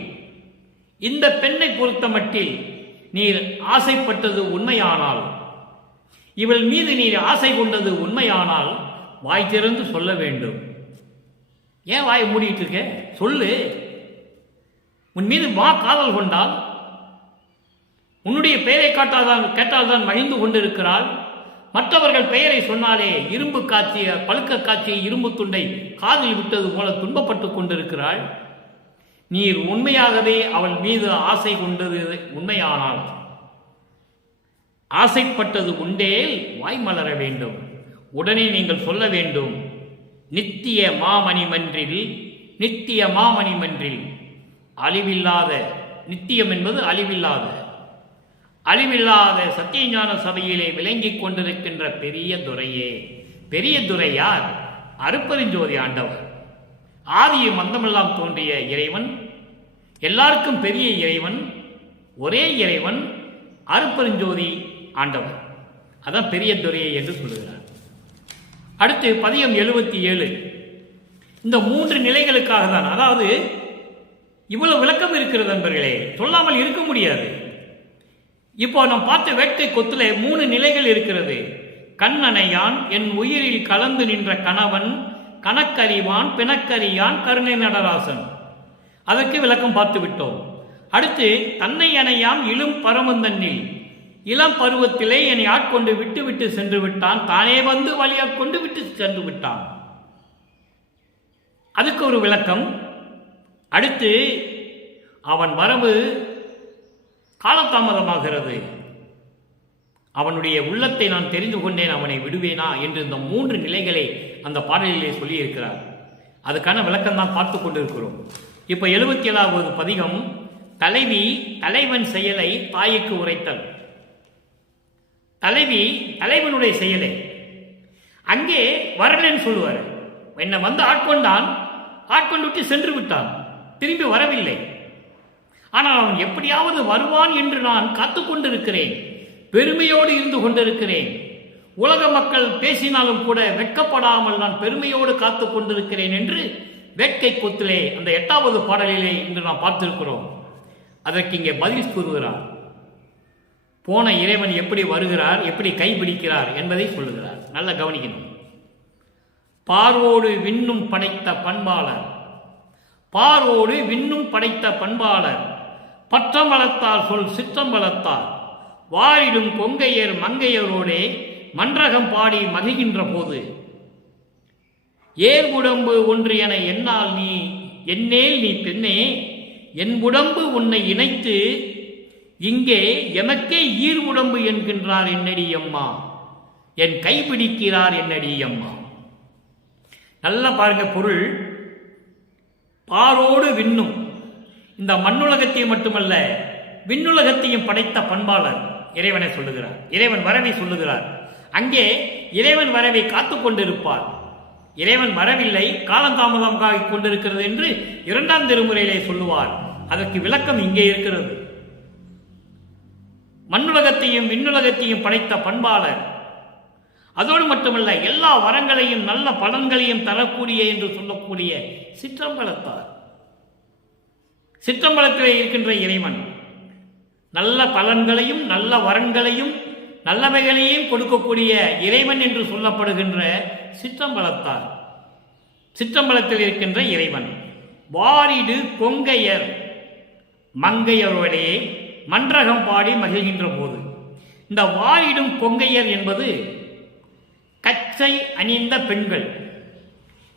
இந்த பெண்ணை பொறுத்த மட்டில் நீர் ஆசைப்பட்டது உண்மையானால், இவள் மீது நீர் ஆசை கொண்டது உண்மையானால் வாய் திறந்து சொல்ல வேண்டும். ஏன் வாய் மூடிட்டு இருக்க? சொல்லு. உன் மீது காதல் கொண்டால், உன்னுடைய பெயரை கேட்டால்தான் மகிழ்ந்து கொண்டிருக்கிறாள். மற்றவர்கள் பெயரை சொன்னாலே இரும்பு காய்ச்சிய பழுக்க காய்ச்சிய இரும்பு துண்டை காதில் விட்டது போல துன்பப்பட்டு கொண்டிருக்கிறாள். நீர் உண்மையாகவே அவள் மீது ஆசை கொண்டது உண்மையானால், ஆசைப்பட்டது உண்டேல் வாய் மலர வேண்டும். உடனே நீங்கள் சொல்ல வேண்டும், நித்திய மாமணி மன்றில் அழிவில்லாத, நித்தியம் என்பது அழிவில்லாத சத்தியஞான சபையிலே விளங்கிக் கொண்டிருக்கின்ற பெரிய துரையே. பெரிய துரை யார்? அருட்பெருஞ்சோதி ஆண்டவர். ஆதியும் மந்தமெல்லாம் தோன்றிய இறைவன், எல்லாருக்கும் பெரிய இறைவன், ஒரே இறைவன் அருட்பெருஞ்சோதி ஆண்டவர். அதான் பெரிய துரையை என்று சொல்லுகிறார். அடுத்து பதிகம் 77. இந்த 3 நிலைகளுக்காக தான், அதாவது இவ்வளவு விளக்கம் இருக்கிறது நண்பர்களே, சொல்லாமல் இருக்க முடியாது. இப்போ நாம் பார்த்த வேட்கை கொத்துல 3 நிலைகள் இருக்கிறது. கண்ணனையான், என் உயிரில் கலந்து நின்ற கணவன், கணக்கறிவான், பிணக்கறியான், கருணை நடராசன். அதற்கு விளக்கம் பார்த்து விட்டோம். அடுத்து தன்னை அணையாம் இளம் பரமந்தன்னில், இளம் பருவத்திலே என்னை ஆட்கொண்டு விட்டு சென்று விட்டான், தானே வந்து வழியாக கொண்டு விட்டு சென்று விட்டான். அதுக்கு ஒரு விளக்கம். அடுத்து அவன் வரவு காலதாமதமாகிறது, அவனுடைய உள்ளத்தை நான் தெரிந்து கொண்டேன், அவனை விடுவேனா என்று இந்த 3 நிலைகளை அந்த பாடலிலே சொல்லியிருக்கிறார். அதுக்கான விளக்கம் தான் பார்த்து கொண்டிருக்கிறோம். இப்போ 77வது பதிகம், தலைவி தலைவன் செயலை தாய்க்கு உரைத்தல். தலைவி தலைவனுடைய செயலை அங்கே வரலன்னு சொல்லுவார். என்னை வந்து ஆட்கொண்டு விட்டு சென்று விட்டான், திரும்பி வரவில்லை. ஆனால் அவன் எப்படியாவது வருவான் என்று நான் காத்து கொண்டிருக்கிறேன், பெருமையோடு இருந்து கொண்டிருக்கிறேன். உலக மக்கள் பேசினாலும் கூட வெட்கப்படாமல் நான் பெருமையோடு காத்து கொண்டிருக்கிறேன் என்று வேட்கை கொத்திலே அந்த 8வது பாடலிலே இன்று நாம் பார்த்திருக்கிறோம். அதற்கு இங்கே பதில் கூறுகிறார். போன இறைவன் எப்படி வருகிறார், எப்படி கைப்பிடிக்கிறார் என்பதை சொல்லுகிறார். நல்ல கவனிக்கணும். பார்வோடு விண்ணும் படைத்த பண்பாளர், பார்வோடு விண்ணும் படைத்த பண்பாளர், பற்றம்பலத்தால் சொல் சிற்றம்பலத்தால் வாழிடும் கொங்கையர் மங்கையரோடே மன்றகம் பாடி மகிழ்கின்ற போது, ஏர் உடம்பு ஒன்று என என்னால் நீ என்னேல் நீ பெண்ணே, என் உடம்பு உன்னை இணைத்து இங்கே எமக்கே ஈர் உடம்பு என்கின்றார் என்னடி அம்மா, என் கைப்பிடிக்கிறார் என்னடி அம்மா. நல்லா பாருங்க பொருள். பாரோடு விண்ணும், இந்த மண்ணுலகத்தையும் மட்டுமல்ல விண்ணுலகத்தையும் படைத்த பண்பாளர் இறைவனை சொல்லுகிறார், இறைவன் வரவை சொல்லுகிறார். அங்கே இறைவன் வரவை காத்து கொண்டிருப்பார். இறைவன் வரவில்லை, காலந்தாமதமாக கொண்டிருக்கிறது என்று 2ஆம் திருமுறையிலே சொல்லுவார். அதற்கு விளக்கம் இங்கே இருக்கிறது. மண்ணுலகத்தையும் விண்ணுலகத்தையும் படைத்த பண்பாளர், அதோடு மட்டுமல்ல எல்லா வரங்களையும் நல்ல பலன்களையும் தரக்கூடிய என்று சொல்லக்கூடிய சிற்றம்பலத்தார். சிற்றம்பலத்திலே இருக்கின்ற இறைவன் நல்ல பலன்களையும் நல்ல வரன்களையும் நல்லவைகளையும் கொடுக்கக்கூடிய இறைவன் என்று சொல்லப்படுகின்ற சிற்றம்பலத்தார். சிற்றம்பலத்தில் இருக்கின்ற இறைவன் வாரிடு கொங்கையர் மங்கையரோடே மன்றகம் பாடி மகிழ்கின்ற போது, இந்த வாரிடும் கொங்கையர் என்பது கச்சை அணிந்த பெண்கள்.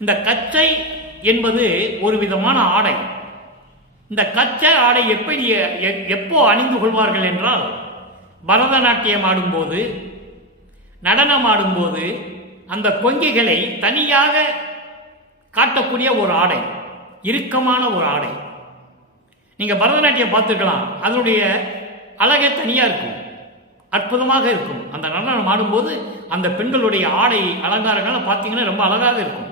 இந்த கச்சை என்பது ஒரு விதமான ஆடை. இந்த கச்சை ஆடை எப்போ அணிந்து கொள்வார்கள் என்றால், பரதநாட்டியம் ஆடும்போது, நடனம் ஆடும்போது அந்த கொங்கைகளை தனியாக காட்டக்கூடிய ஒரு ஆடை. இறுக்கமான ஒரு ஆடை. நீங்கள் பரதநாட்டியம் பார்த்துக்கலாம், அதனுடைய அழகே தனியாக இருக்கும், அற்புதமாக இருக்கும். அந்த நடனம் ஆடும்போது அந்த பெண்களுடைய ஆடை அலங்காரங்கள் பார்த்தீங்கன்னா ரொம்ப அழகாக இருக்கும்.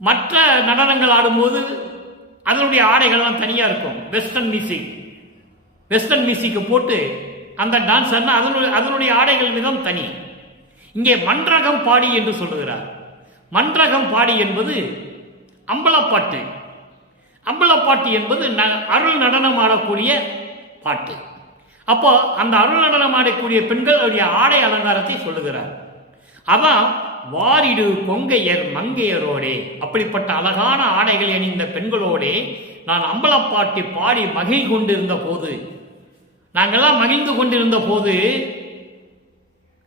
மற்ற நடனங்கள் ஆடும்போது அதனுடைய ஆடைகள்லாம் தனியாக இருக்கும். வெஸ்டர்ன் மியூசிக்கு போட்டு அந்த டான்ஸ் அதனுடைய ஆடைகள் விதம் தனி. இங்கே மன்றகம் பாடி என்று சொல்லுகிறார். மன்றகம் பாடி என்பது அம்பலப்பாட்டு. அம்பலப்பாட்டு என்பது அருள் நடனம் ஆடக்கூடிய பாட்டு. அப்போ அந்த அருள் நடனம் ஆடக்கூடிய பெண்களுடைய ஆடை அலங்காரத்தை சொல்லுகிறார். அதான் வாரிடு கொங்கையர் மங்கையரோடே, அப்படிப்பட்ட அழகான ஆடைகள் அணிந்த பெண்களோடே நான் அம்பலப்பாட்டு பாடி மகிழ் கொண்டிருந்த போது, நாங்கள்லாம் மகிழ்ந்து கொண்டிருந்த போது,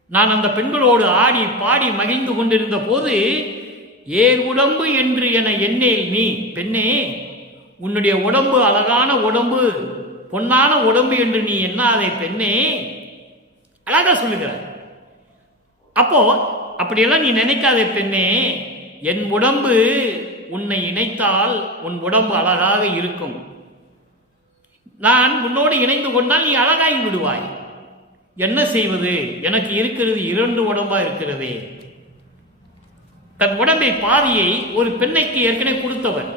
நான் அந்த பெண்களோடு ஆடி பாடி மகிழ்ந்து கொண்டிருந்த போது, ஏன் உடம்பு என்று என எண்ணேல் நீ பெண்ணே, உன்னுடைய உடம்பு அழகான உடம்பு, பொன்னான உடம்பு என்று நீ எண்ணாதே பெண்ணே, அழகா சொல்லுகிறார். அப்போ அப்படியெல்லாம் நீ நினைக்காதே பெண்ணே, என் உடம்பு உன்னை இணைத்தால் உன் உடம்பு அழகாக இருக்கும். நான் உன்னோடு இணைந்து கொண்டால் நீ அழகாகி விடுவாய். என்ன செய்வது, எனக்கு இருக்கிறது 2 உடம்பா இருக்கிறதே. தன் உடம்பை பாதியை ஒரு பெண்ணைக்கு ஏற்கனவே கொடுத்தவர்,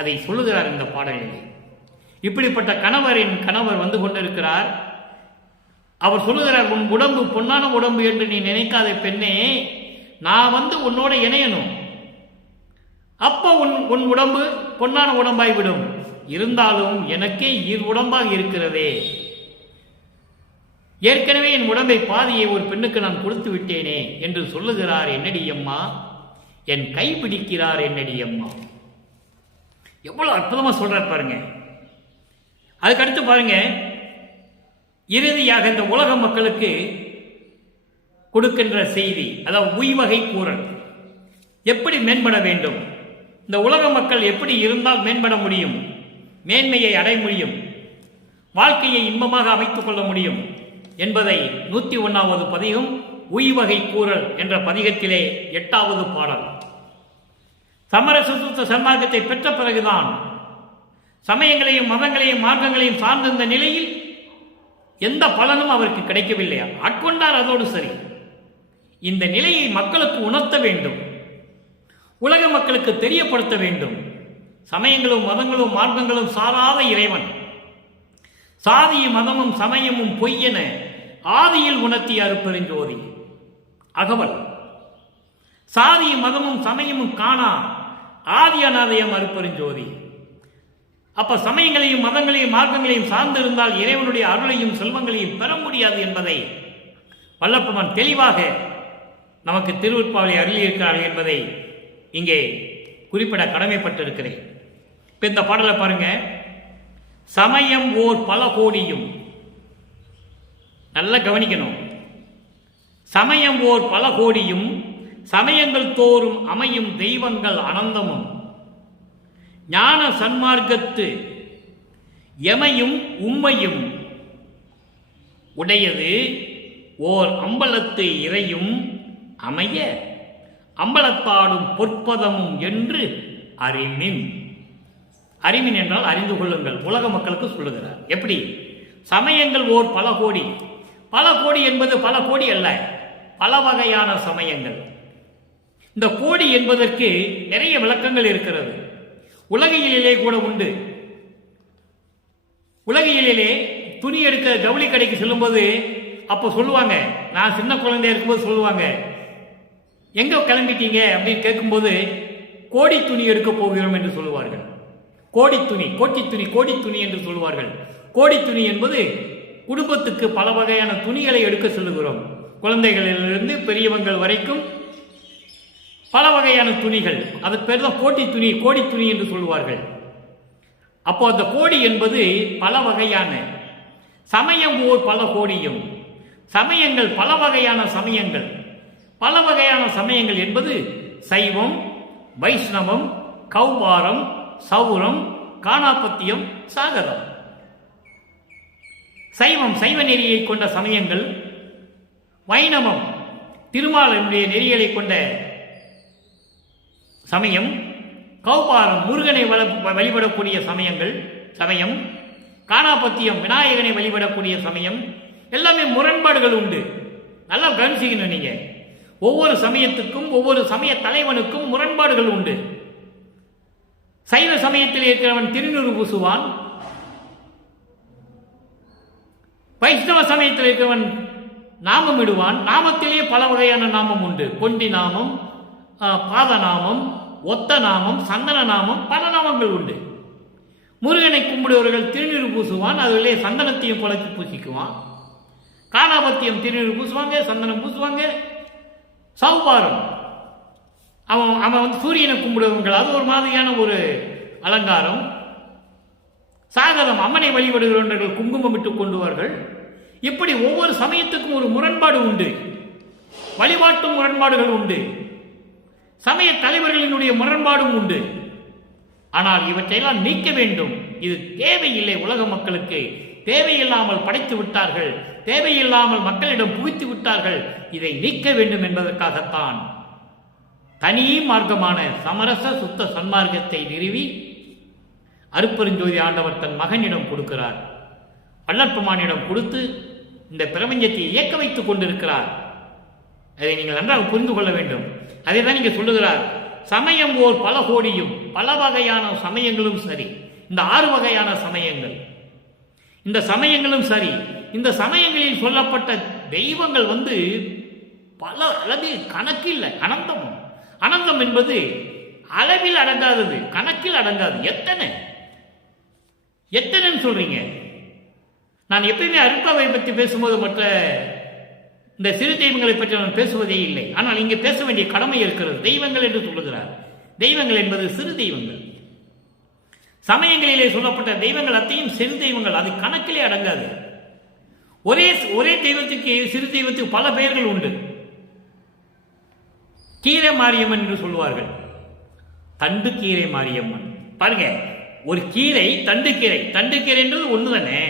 அதை சொல்லுகிறார் இந்த பாடலில். இப்படிப்பட்ட கணவர் வந்து கொண்டிருக்கிறார். அவர் சொல்லுகிறார், உன் உடம்பு பொன்னான உடம்பு என்று நீ நினைக்காத பெண்ணே, நான் வந்து உன்னோட இணையணும். அப்போ உன் உடம்பு பொன்னான உடம்பாய்விடும். இருந்தாலும் எனக்கே 2 உடம்பாக இருக்கிறதே. ஏற்கனவே என் உடம்பை பாதியை ஒரு பெண்ணுக்கு நான் கொடுத்து விட்டேனே என்று சொல்லுகிறார். என்னடி அம்மா, என் கை பிடிக்கிறார் என்னடி அம்மா. எவ்வளவு அற்புதமா சொல்றார் பாருங்க. அதுக்கடுத்து பாருங்க, இறுதியாக இந்த உலக மக்களுக்கு கொடுக்கின்ற செய்தி, அதாவது உய்வகை கூறல். எப்படி மேம்பட வேண்டும், இந்த உலக மக்கள் எப்படி இருந்தால் மேம்பட முடியும், மேன்மையை அடைய முடியும், வாழ்க்கையை இன்பமாக அமைத்துக் கொள்ள முடியும் என்பதை 101வது பதிகம் உய்வகை கூறல் என்ற பதிகத்திலே 8வது பாடல். சமரச சுத்த சன்மார்க்கத்தை பெற்ற பிறகுதான் சமயங்களையும் மதங்களையும் மார்க்கங்களையும் சார்ந்திருந்த நிலையில் எந்த பலனும் அவருக்கு கிடைக்கவில்லையா, ஆட்கொண்டார், அதோடு சரி. இந்த நிலையை மக்களுக்கு உணர்த்த வேண்டும், உலக மக்களுக்கு தெரியப்படுத்த வேண்டும். சமயங்களும் மதங்களும் மார்க்கங்களும் சாராத இறைவன், சாதியும் மதமும் சமயமும் பொய்யென ஆதியில் உணர்த்திய அருட்பெருஞ்சோதி அகவல். சாதியும் மதமும் சமயமும் காணா ஆதி அநாதயம் அருட்பெருஞ்சோதி. அப்ப சமயங்களையும் மதங்களையும் மார்க்கங்களையும் சார்ந்திருந்தால் இறைவனுடைய அருளையும் செல்வங்களையும் பெற முடியாது என்பதை வல்லப்பெருமான் தெளிவாக நமக்கு திருவருட்பாவை அருளியிருக்கிறார்கள் என்பதை இங்கே குறிப்பிட கடமைப்பட்டிருக்கிறேன். இப்ப இந்த பாடலை பாருங்க. சமயம் ஓர் பல கோடியும், நல்லா கவனிக்கணும். சமயம் ஓர் பல கோடியும், சமயங்கள் தோறும் அமையும் தெய்வங்கள் அனந்தமும், ஞான சன்மார்க்கத்து எமையும் உம்மையும் உடையது ஓர் அம்பலத்து இறையும் அமைய அம்பலத்தாடும் பொற்பதமும் என்று அறிமின். அறிமின் என்றால் அறிந்து கொள்ளுங்கள், உலக மக்களுக்கு சொல்லுகிறார். எப்படி? சமயங்கள் ஓர் பல கோடி. பல கோடி என்பது பல கோடி அல்ல, பல வகையான சமயங்கள். இந்த கோடி என்பதற்கு நிறைய விளக்கங்கள் இருக்கிறது. உலகியலிலே கூட உண்டு. உலகியலிலே துணி எடுக்க ஜவுளி கடைக்கு செல்லும்போது அப்போ சொல்லுவாங்க, நான் சின்ன குழந்தையா இருக்கும்போது சொல்லுவாங்க, எங்க கிளம்பிட்டீங்க அப்படின்னு கேட்கும்போது கோடி துணி எடுக்க போகிறோம் என்று சொல்லுவார்கள். கோடி துணி, கோட்டி துணி, கோடி துணி என்று சொல்லுவார்கள். கோடி துணி என்பது குடும்பத்துக்கு பல வகையான துணிகளை எடுக்க சொல்லுகிறோம். குழந்தைகளிலிருந்து பெரியவங்கள் வரைக்கும் பல வகையான துணிகள், அது பேர் தான் கோட்டி துணி, கோடி துணி என்று சொல்லுவார்கள். அப்போ அந்த கோடி என்பது பல வகையான சமயம் ஓர் பல கோடியும், சமயங்கள் பல வகையான சமயங்கள். பல வகையான சமயங்கள் என்பது சைவம், வைஷ்ணவம், கௌமாரம், சௌரம், காணாப்பத்தியம், சாகரம். சைவம் சைவ நெறியை கொண்ட சமயங்கள், வைணவம் திருமாலினுடைய நெறிகளை கொண்ட சமயம், கௌபாரம் முருகனை வழிபடக்கூடிய சமயம், காணாபத்தியம் விநாயகனை வழிபடக்கூடிய சமயம், எல்லாமே முரண்பாடுகள் உண்டு. நல்லா கவனிச்சிக்கணும் நீங்க. ஒவ்வொரு சமயத்துக்கும் ஒவ்வொரு சமய தலைவனுக்கும் முரண்பாடுகள் உண்டு. சைவ சமயத்தில் இருக்கிறவன் திருநூறு பூசுவான், வைஷ்ணவ சமயத்தில் இருக்கிறவன் நாமம் இடுவான். நாமத்திலேயே பல வகையான நாமம் உண்டு. கொண்டி நாமம், பாத நாமம், ஒத்த நாமம், சந்தன நாமம், பல நாமங்கள் உண்டு. முருகனை கும்பிடுவர்கள் திருநீறு பூசுவான், அதிலே சந்தனத்தையும் குழச்சி பூசிக்குவான். காணாபத்தியம் திருநீறு பூசுவாங்க, சந்தனம் பூசுவாங்க. சௌபாரம் அவன் சூரியனை கும்பிடுவங்கள், அது ஒரு மாதிரியான ஒரு அலங்காரம். சாகரம் அம்மனை வழிபடுகிறவர்கள் குங்குமம் இட்டு கொண்டுவார்கள். இப்படி ஒவ்வொரு சமயத்துக்கும் ஒரு முரண்பாடு உண்டு. வழிபாட்டு முரண்பாடுகள் உண்டு. சமய தலைவர்களினுடைய முரண்பாடும் உண்டு. ஆனால் இவற்றையெல்லாம் நீக்க வேண்டும். இது தேவையில்லை. உலக மக்களுக்கு தேவையில்லாமல் படைத்து விட்டார்கள், தேவையில்லாமல் மக்களிடம் புகுத்தி விட்டார்கள். இதை நீக்க வேண்டும் என்பதற்காகத்தான் தனி மார்க்கமான சமரச சுத்த சன்மார்க்கத்தை நிறுவி அருட்பெருஞ்சோதி ஆண்டவர் தன் மகனிடம் கொடுக்கிறார். வள்ளற்பெருமானிடம் கொடுத்து இந்த பிரபஞ்சத்தை இயக்க வைத்துக் கொண்டிருக்கிறார். அதை நீங்கள் நன்றாக புரிந்து கொள்ள வேண்டும். அதை தான் இங்கே சொல்லுகிறார். சமயம் ஓர் பல கோடியும், பல வகையான சமயங்களும் சரி. இந்த 6 வகையான சமயங்கள், இந்த சமயங்களும் சரி. இந்த சமயங்களில் சொல்லப்பட்ட தெய்வங்கள் பல அளவில் கணக்கில் அனந்தம். அனந்தம் என்பது அளவில் அடங்காதது, கணக்கில் அடங்காது. எத்தனைன்னு சொல்றீங்க? நான் எப்பயுமே அருட்பாவை பற்றி பேசும்போது மற்ற இந்த சிறு தெய்வங்களை பற்றி நான் பேசுவதே இல்லை. ஆனால் இங்கே பேச வேண்டிய கடமை இருக்கிறது. தெய்வங்கள் என்று சொல்லுகிறார். தெய்வங்கள் என்பது சிறு தெய்வங்கள். சமயங்களிலே சொல்லப்பட்ட தெய்வங்கள் அத்தையும் சிறு தெய்வங்கள், அது கணக்கிலே அடங்காது. ஒரே தெய்வத்துக்கு, சிறு தெய்வத்துக்கு பல பெயர்கள் உண்டு. கீரை மாரியம்மன் என்று சொல்லுவார்கள். தண்டு கீரை மாரியம்மன். பாருங்க, ஒரு கீரை தண்டு கீரை, தண்டு கீரை என்றது ஒன்று தானே.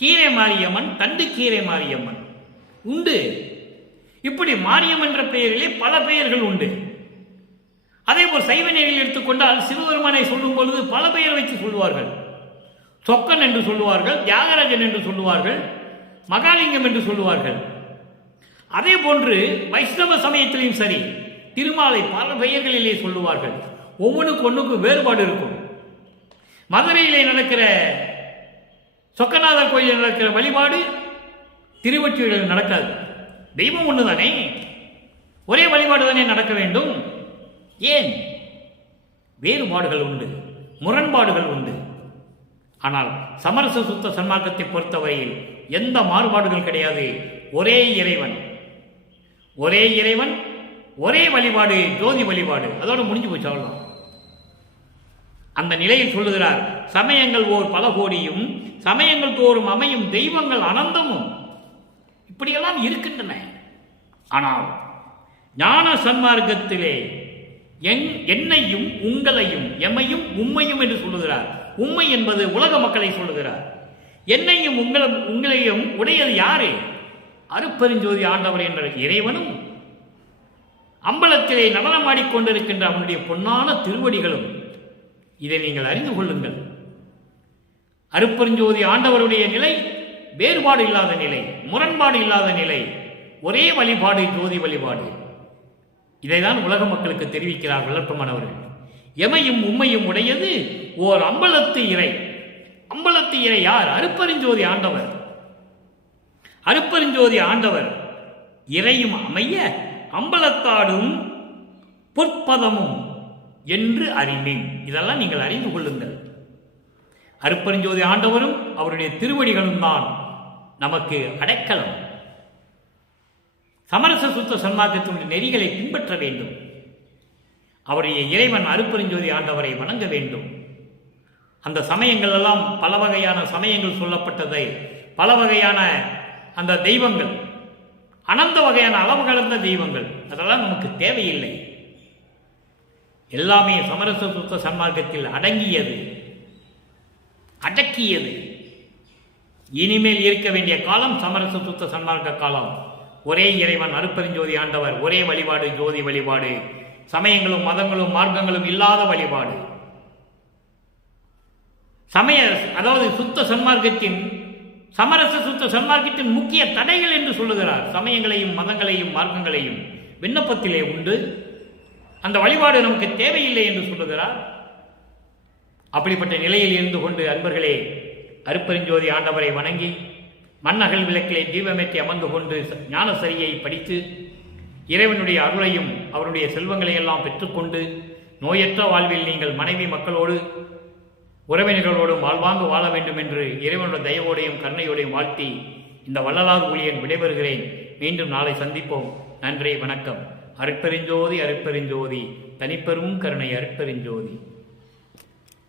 கீரை மாரியம்மன், தண்டு கீரை மாரியம்மன் உண்டு. இப்படி மாரியம்மன் என்ற பெயரிலே பல பெயர்கள் உண்டு. அதே போல் சைவ நிலையில் எடுத்துக்கொண்டால் சிவபெருமானை சொல்லும் பொழுது பல பெயர் வைத்து சொல்லுவார்கள். சொக்கன் என்று சொல்லுவார்கள், தியாகராஜன் என்று சொல்லுவார்கள், மகாலிங்கம் என்று சொல்லுவார்கள். அதே போன்று வைஷ்ணவ சமயத்திலையும் சரி, திருமாலை பல பெயர்களிலே சொல்லுவார்கள். ஒவ்வொன்றுக்கு வேறுபாடு இருக்கும். மதுரையிலே நடக்கிற சொக்கநாதர் கோயிலில் நடக்கிற வழிபாடு திருவொற்றியூரில் நடக்காது. தெய்வம் ஒன்று தானே, ஒரே வழிபாடு தானே நடக்க வேண்டும். ஏன்? வேறுபாடுகள் உண்டு, முரண்பாடுகள் உண்டு. ஆனால் சமரச சுத்த சன்மார்க்கத்தை பொறுத்தவரையில் எந்த மாறுபாடுகள் கிடையாது. ஒரே இறைவன், ஒரே வழிபாடு, ஜோதி வழிபாடு. அதோட முடிஞ்சு போச்சு, அவ்வளவுதான். அந்த நிலையில் சொல்லுகிறார், சமயங்கள் ஓர் பல கோடியும், சமயங்கள் தோறும் அமையும் தெய்வங்கள் அனந்தமும். இப்படியெல்லாம் இருக்கின்றன. ஆனால் ஞான சன்மார்க்கத்திலே என்னையும் உங்களையும், எமையும் உம்மையும் என்று சொல்லுகிறார். உம்மை என்பது உலக மக்களை சொல்லுகிறார். என்னையும் உங்களையும் உடையது யாரு? அருட்பெருஞ்சோதி ஆண்டவர் என்ற இறைவனும், அம்பலத்திலே நடனமாடிக்கொண்டிருக்கின்ற அவனுடைய பொன்னான திருவடிகளும். இதை நீங்கள் அறிந்து கொள்ளுங்கள். அருட்பெருஞ்சோதி ஆண்டவருடைய நிலை வேறுபாடு இல்லாத நிலை, முரண்பாடு இல்லாத நிலை, ஒரே வழிபாடு, ஜோதி வழிபாடு. இதைதான் உலக மக்களுக்கு தெரிவிக்கிறார் வள்ளற்பெருமான் அவர்கள். எமையும் உம்மையும் உடையது ஓர் அம்பலத்து இறை. அம்பலத்து இறை யார்? அருட்பெருஞ்சோதி ஆண்டவர். அருட்பெருஞ்சோதி ஆண்டவர் இறையும் அமைய அம்பலத்தாடும் பொற்பதமும் என்று அறிந்தேன். இதெல்லாம் நீங்கள் அறிந்து கொள்ளுங்கள். அருட்பெருஞ்சோதி ஆண்டவரும் அவருடைய திருவடிகளும் தான் நமக்கு அடைக்கலம். சமரச சுத்த சன்மார்க்கத்தினுடைய நெறிகளை பின்பற்ற வேண்டும். அவருடைய இறைவன் அருட்பெருஞ்சோதி ஆண்டவரை வணங்க வேண்டும். அந்த சமயங்கள் எல்லாம் பல வகையான சமயங்கள் சொல்லப்பட்டதை, பல வகையான அந்த தெய்வங்கள், அனந்த வகையான அளவு கலந்த தெய்வங்கள், அதெல்லாம் நமக்கு தேவையில்லை. எல்லாமே சமரச சுத்த சன்மார்க்கத்தில் அடங்கியது, அடக்கியது. இனிமேல் இருக்க வேண்டிய காலம் சமரச சுத்த சன்மார்க்க காலம். ஒரே இறைவன் அருட்பெருஞ்சோதி ஆண்டவர், ஒரே வழிபாடு, ஜோதி வழிபாடு. சமயங்களும் மதங்களும் மார்க்கங்களும் இல்லாத வழிபாடு. அதாவது சுத்த சன்மார்க்கத்தின் சமரச சுத்த சன்மார்க்கத்தின் முக்கிய தடைகள் என்று சொல்லுகிறார். சமயங்களையும் மதங்களையும் மார்க்கங்களையும் விண்ணப்பத்திலே உண்டு, அந்த வழிபாடு நமக்கு தேவையில்லை என்று சொல்லுகிறார். அப்படிப்பட்ட நிலையில் இருந்து கொண்டு அன்பர்களே, அருட்பெருஞ்சோதி ஆண்டவரை வணங்கி மண்ணகல் விளக்கிலே தீபமேற்றி அமர்ந்து கொண்டு ஞானசரியை படித்து இறைவனுடைய அருளையும் அவருடைய செல்வங்களை எல்லாம் பெற்றுக்கொண்டு நோயற்ற வாழ்வில் நீங்கள் மனைவி மக்களோடு உறவினர்களோடும் வாழ்வாங்கு வாழ வேண்டும் என்று இறைவனுடைய தயவோடையும் கருணையோடையும் வாழ்த்தி இந்த வள்ளலார் ஊழியன் விடைபெறுகிறேன். மீண்டும் நாளை சந்திப்போம். நன்றி, வணக்கம். அருட்பெருஞ்சோதி அருட்பெருஞ்சோதி, தனிப்பெரும் கருணை அருட்பெருஞ்சோதி.